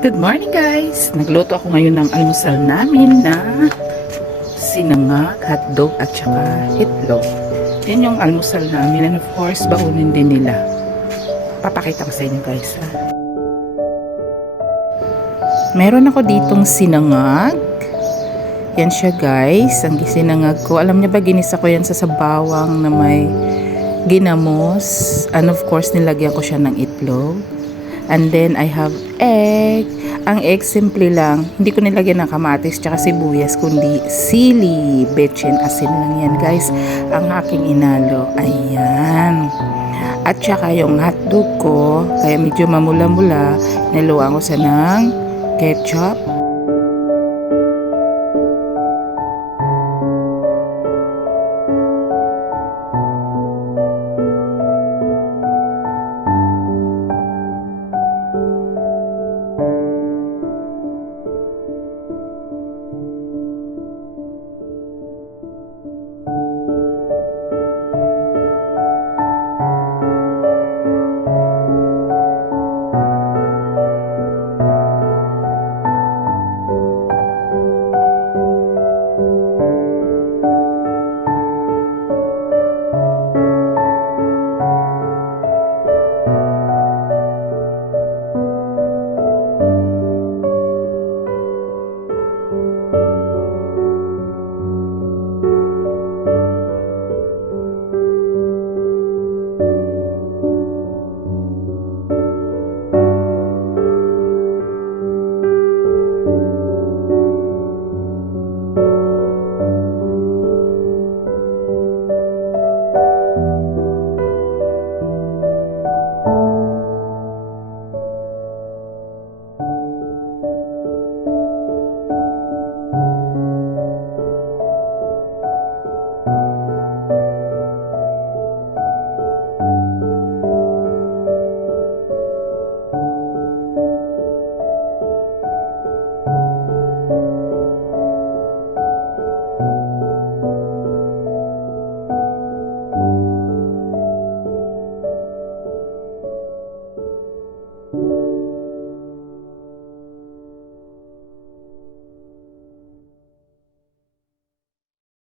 Good morning guys! Nagluto ako ngayon ng almusal namin na sinangag, hotdog at saka itlog. Yan yung almusal namin and of course baunin din nila. Papakita ko sa inyo guys ha. Meron ako ditong sinangag. Yan siya guys, ang sinangag ko. Alam niyo ba ginisa ko yan sa sabawang na may ginamos. And of course nilagyan ko siya ng itlog. And then I have egg. Ang egg simple lang. Hindi ko nilagyan ng kamatis tsaka sibuyas kundi sili, betchin, asin lang yan guys. Ang aking inalo. Ayan. At saka yung hotdog ko, kaya medyo mamula-mula, naluwaan ko sa ng ketchup.